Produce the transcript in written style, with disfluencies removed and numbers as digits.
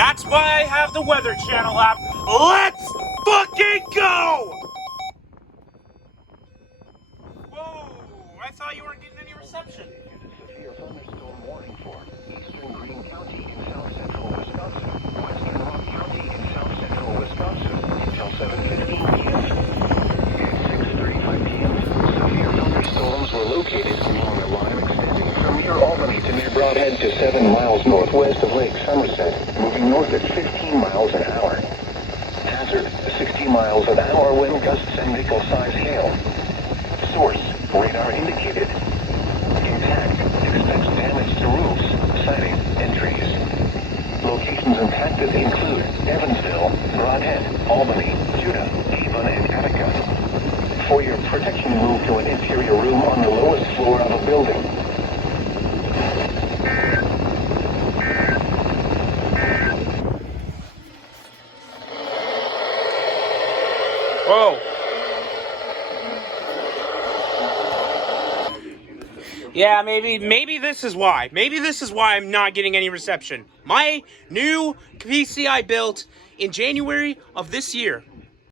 That's why I have the Weather Channel app. Let's fucking go! Whoa, I thought you weren't getting any reception. Severe thunderstorm warning for eastern Greene County in south central Wisconsin, western Rock County in south central Wisconsin until 7:15 p.m. At 6:35 p.m., severe thunderstorms were located along a line extending from near Albany to near Broadhead to 7 miles northwest of Lake Somerset, moving north at 15 miles an hour. Hazard, 60 miles an hour wind gusts and nickel-size hail. Source, radar indicated. Impact, expects damage to roofs, siding, and trees. Locations impacted include Evansville, Broadhead, Albany, Judah, Avon, and Attica. For your protection, move to an interior room on the lowest floor of a building. Whoa. Yeah, maybe this is why. Maybe this is why I'm not getting any reception. My new PC I built in January of this year.